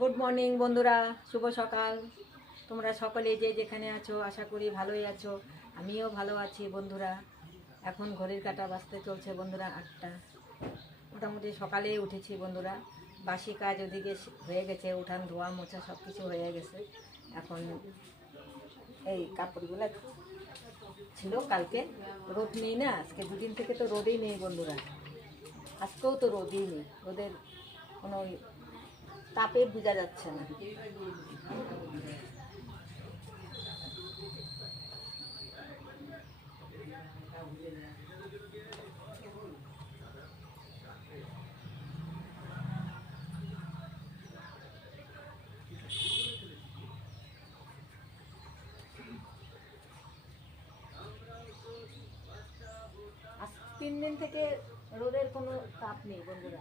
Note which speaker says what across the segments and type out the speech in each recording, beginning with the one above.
Speaker 1: Good morning বন্ধুরা। শুভ সকাল। তোমরা সকলে যে যেখানে আছো, আশা করি ভালোই আছো। আমিও ভালো আছি, বন্ধুরা। এখন ঘড়ির কাটা বাঁচতে চলছে, বন্ধুরা, আটটা। মোটামুটি সকালে উঠেছি, বন্ধুরা। বাসি কাজ ওদিকে হয়ে গেছে, উঠান, ধোয়া, মোছা সব কিছু হয়ে গেছে। এখন এই কাপড়গুলো ছিল কালকে। রোদ নেই না, আজকে দুদিন থেকে তো রোদেই নেই, বন্ধুরা। আজকেও তো রোদই নেই। রোদের কোনো তাপে বোঝা যাচ্ছে না। তিন দিন থেকে রোদের কোনো তাপ নেই বন্ধুরা।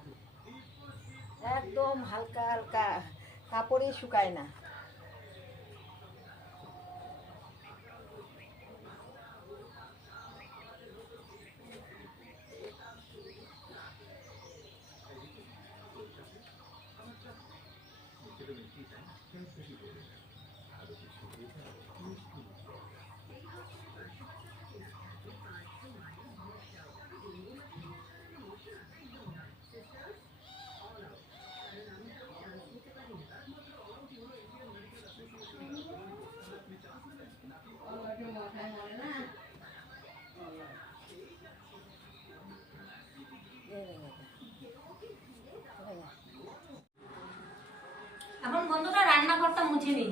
Speaker 1: একদম হালকা হালকা কাপড়ই শুকায় না
Speaker 2: এখন বন্ধুরা রান্নাঘরটা মুছে নিই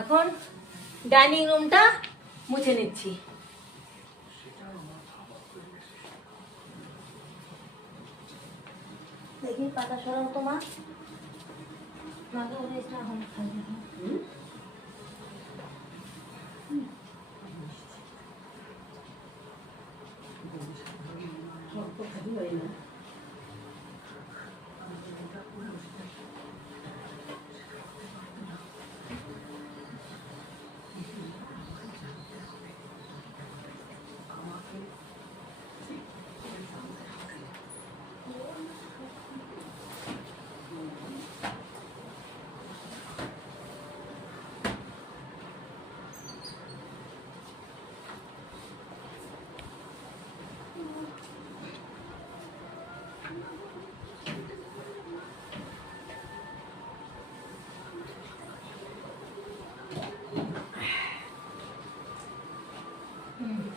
Speaker 2: এখন ডাইনিং রুমটা মুছে নিচ্ছি। দেখি পাতা সরাও তোমার এখন খাইয়ে দাও।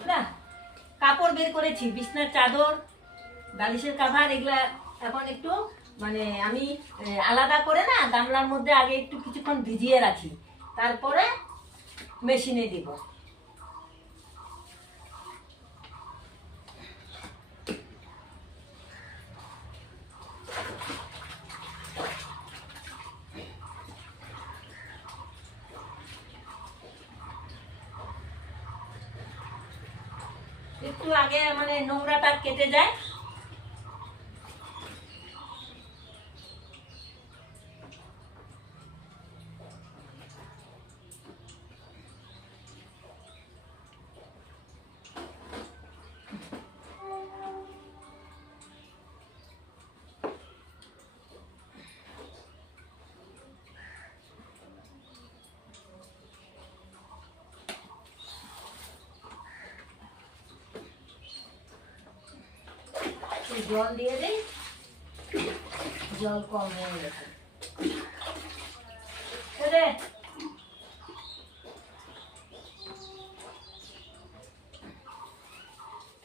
Speaker 2: না বের করেছি, বিছনার চাদর, বালিশের কাভার এগুলা এখন একটু মানে আমি আলাদা করে না, গামলার মধ্যে আগে একটু কিছুক্ষণ ভিজিয়ে রাখি। তারপরে মেশিনে দিব। একটু আগে মানে নোংরাটা কেটে যায়
Speaker 1: একটু জল দিয়ে দিই জল কম হয়ে গেছে।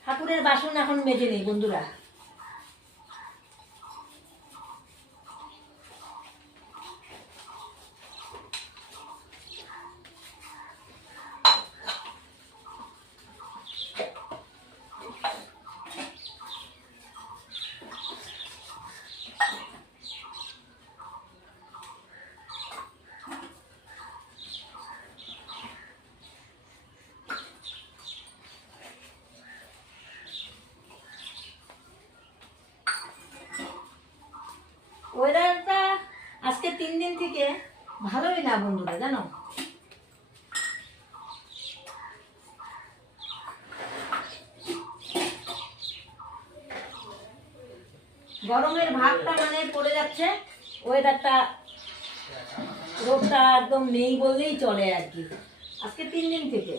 Speaker 1: ঠাকুরের বাসন এখন মেজে নেই বন্ধুরা ওয়েদারটা আজকে তিন দিন থেকে ভালোই না বন্ধুরা, জানো? গরমের ভাবটা মানে পড়ে যাচ্ছে ওয়েদারটা রোগটা একদম নেই বললেই চলে আর কি। আজকে তিন দিন থেকে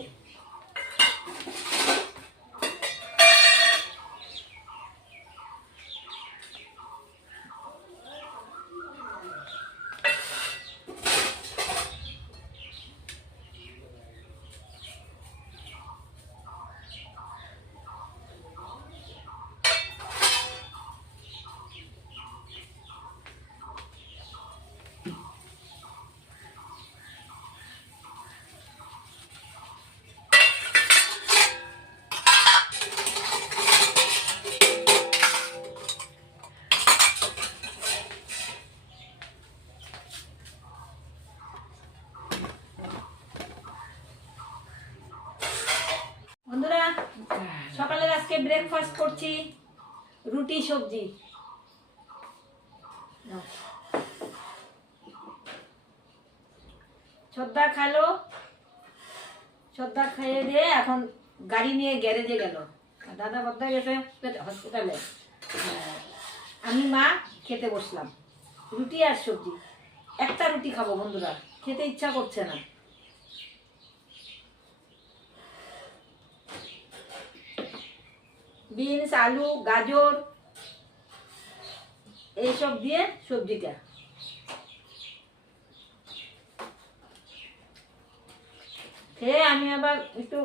Speaker 1: বন্ধুরা সকালের আজকে ব্রেকফাস্ট করছি, রুটি, সবজি। শ্রদ্ধা খালো। শ্রদ্ধা খাইয়ে দিয়ে এখন গাড়ি নিয়ে গ্যারেজে গেল। দাদা বদ্ধা গেছে? হসপিটালে আমি, মা খেতে বসলাম। রুটি আর সবজি। একটা রুটি খাব বন্ধুরা, খেতে ইচ্ছা করছে না। বিনস আলু গাজর এইসব দিয়ে সবজিটা। খেয়ে আমি আবার একটু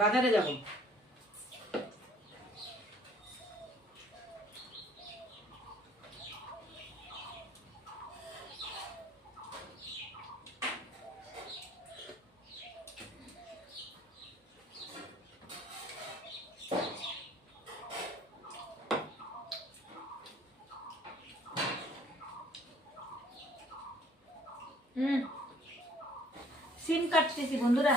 Speaker 1: বাজারে যাব হুম সিম কাটতেছি বন্ধুরা।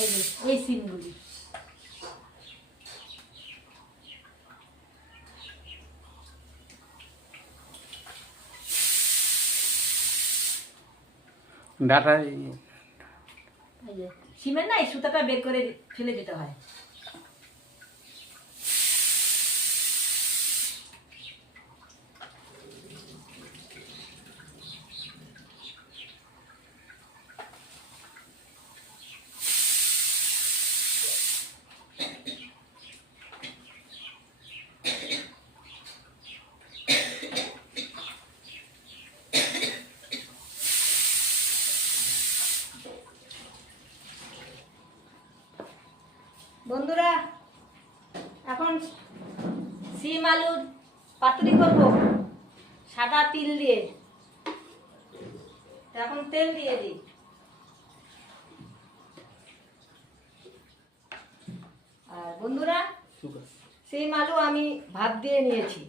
Speaker 1: এই যে এই সিমগুলি।
Speaker 3: ডাটা
Speaker 1: সিমের না এই সুতাটা বের করে ফেলে দিতে হয় বন্ধুরা এখন সিম আলুর পাতুরি করব সাদা তিল দিয়ে তা এখন তেল দিয়ে দিই। আর বন্ধুরা সেই আলু আমি ভাত দিয়ে নিয়েছি।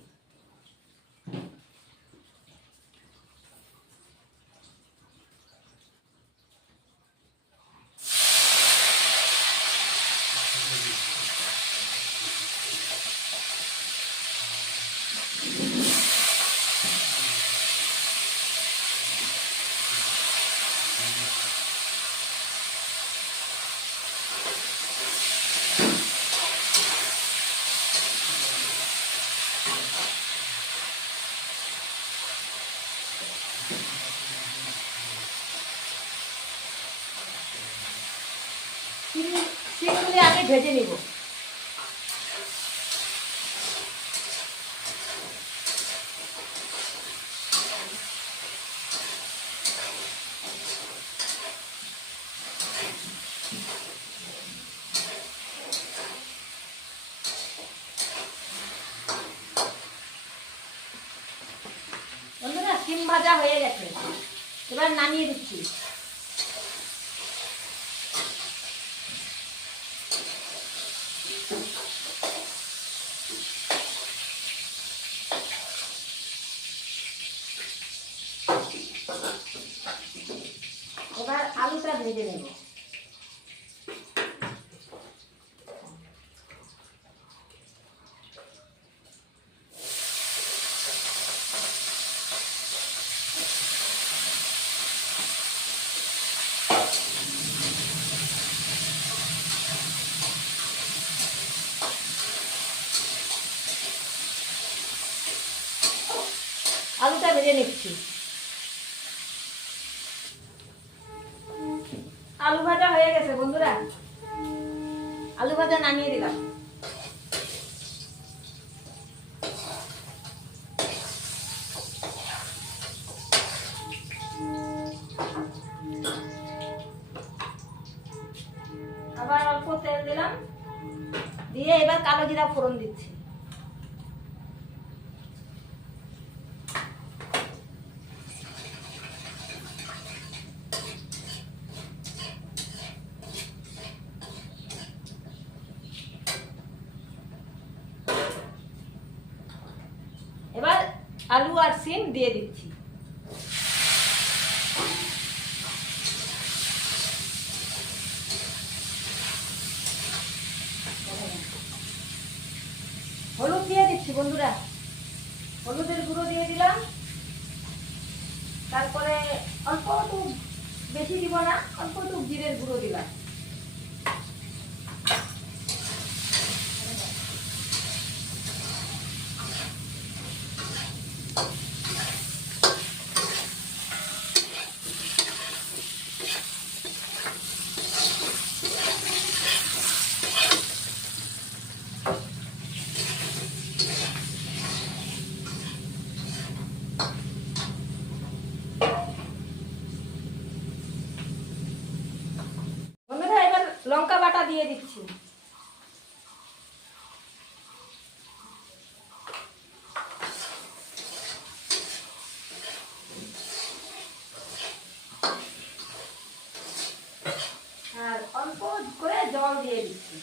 Speaker 1: সিমগুলি আগে ভেজে নিব ভাজা হয়ে গেছে এবার নামিয়ে দিচ্ছি এবার আলুটা ভেজে নেব আলুটা ভেজে নিচ্ছি আলু ভাজা হয়ে গেছে বন্ধুরা। আলু ভাজা নামিয়ে দিলাম। হলুদ দিয়ে দিচ্ছি বন্ধুরা। হলুদের গুঁড়ো দিয়ে দিলাম। তারপরে অল্প একটু বেশি দিব না, অল্প একটু জিরের গুঁড়ো দিলাম বন্ধুরা এবার লঙ্কা বাটা দিয়ে দিচ্ছি আর অল্প করে জল দিয়ে দিচ্ছি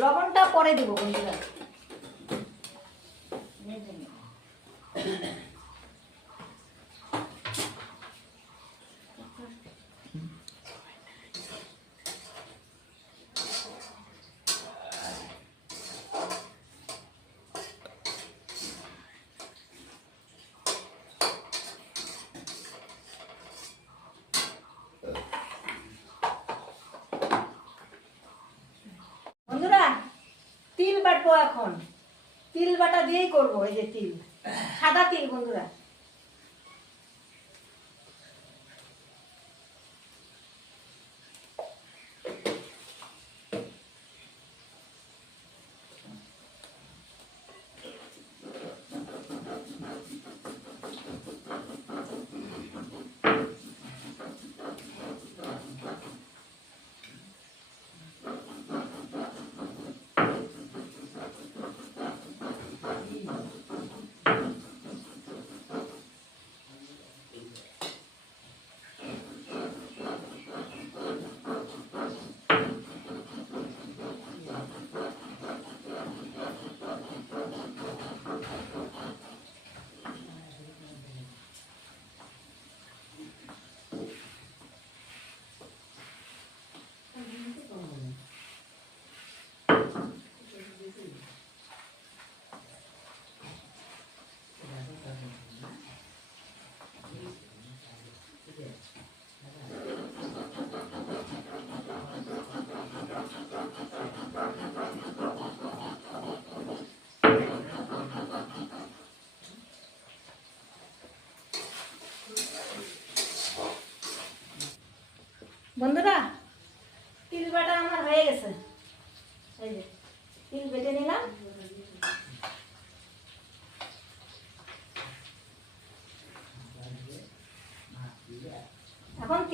Speaker 1: লবণটা পরে দেবো বন্ধুরা বন্ধুরা তিল বাটবো এখন। তিল বাটা দিয়েই করব এই যে তিল। সাদা তিল বন্ধুরা।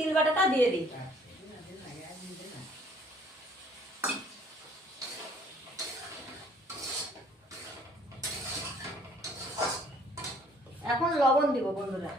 Speaker 1: তিল বাটাটা দিয়ে দিই এখন লবণ দিব বন্ধুরা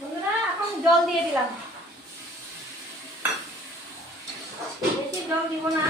Speaker 1: বন্ধুরা এখন জল দিয়ে দিলাম। বেশি জল দিব না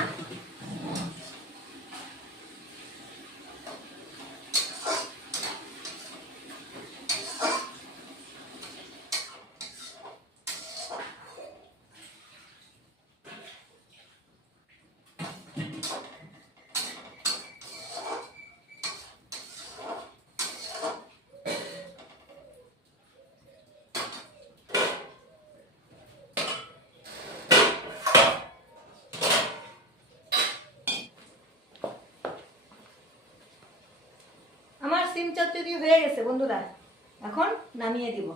Speaker 1: আমার সিম চচ্চড়ি হয়ে গেছে বন্ধুরা এখন নামিয়ে দিব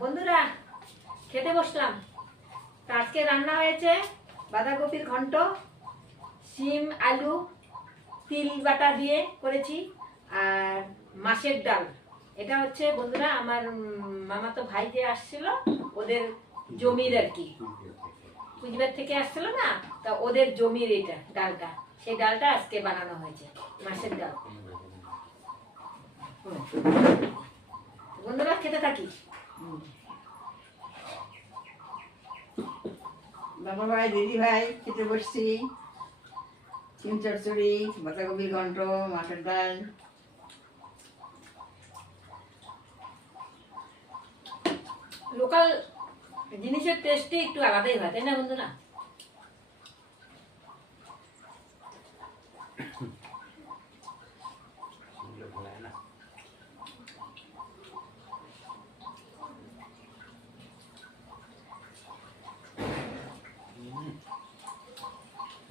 Speaker 1: বন্ধুরা খেতে বসলাম। তা আজকে রান্না হয়েছে বাঁধাকপির ঘন্ট, শিম, আলু, তিল বাটা দিয়ে করেছি, আর মাছের ডাল। এটা হচ্ছে বন্ধুরা আমার মামা তো ভাই যে আসছিল, ওদের জমির আর কি। কুচবিহার থেকে আসছিল না, তা ওদের জমির এটা ডালটা। সেই ডালটা আজকে বানানো হয়েছে, মাছের ডাল। বন্ধুরা, খেতে থাকি?
Speaker 3: বাবা ভাই, দিদি ভাই, খেতে বসছি। চিম চচ্চড়ি, বাঁধাকপির ঘন্ট, মাছের ডাল।
Speaker 1: লোকাল জিনিসের টেস্টই একটু আলাদাই হয়, তাই না বন্ধুরা?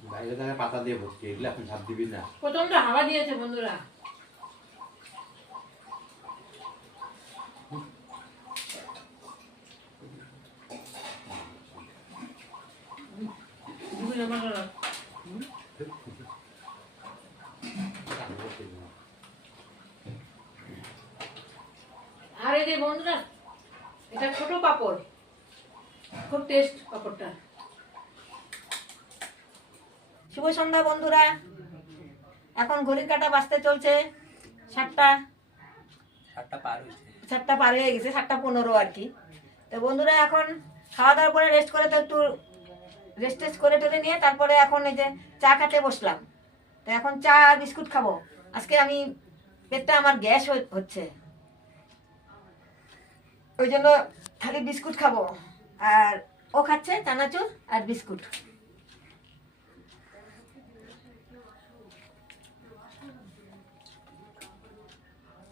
Speaker 2: বাইরে থেকে পাতা দিয়ে ভর্তি এগুলো এখন ঝাঁপ দিবি না।
Speaker 1: প্রচণ্ড হাওয়া দিয়েছে বন্ধুরা আর এই যে বন্ধুরা এটা ছোট পাপড় খুব টেস্ট পাপড়টা শুভ সন্ধ্যা বন্ধুরা। এখন ঘড়ির কাটা বাজতে চলছে। সাতটা।
Speaker 4: সাতটা পার
Speaker 1: হয়ে গেছে সাতটা পনেরো আর কি। তো বন্ধুরা এখন খাওয়া দাওয়ার পরে রেস্ট করে তো একটু রেস্ট টেস্ট করে টেরে নিয়ে তারপরে এখন এই যে চা খেতে বসলাম। তো এখন চা আর বিস্কুট খাব। আজকে আমি পেটটা আমার গ্যাস হচ্ছে। ওই জন্য খালি বিস্কুট খাব। আর ও খাচ্ছে চানাচুর আর বিস্কুট।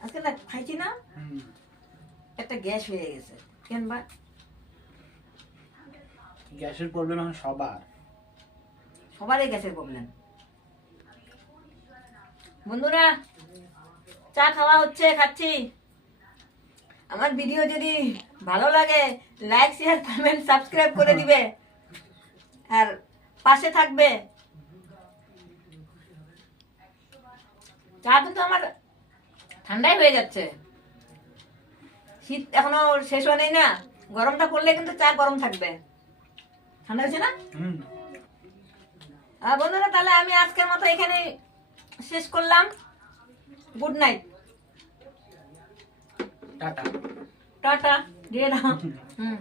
Speaker 1: আজকে না খাইছি না একটা গ্যাস হয়ে গেছে কেন বা
Speaker 4: গ্যাসের প্রবলেম এখন সবার।
Speaker 1: সবারই গ্যাসের প্রবলেম বন্ধুরা চা খাওয়া হচ্ছে খাচ্ছি। আমার ভিডিও যদি ভালো লাগে লাইক শেয়ার কমেন্ট সাবস্ক্রাইব করে দিবে। আর পাশে থাকবে। চা কিন্তু আমার ঠান্ডাই হয়ে যাচ্ছে। শীত এখনও শেষ হয় নাই না? গরমটা পড়লে কিন্তু চা গরম থাকবে। ঠান্ডা হয়েছে না? বন্ধুরা তাহলে আমি আজকের মতো এখানে শেষ করলাম। Good night.
Speaker 4: টাটা।
Speaker 1: টাটা দিয়ে দাও। হুম।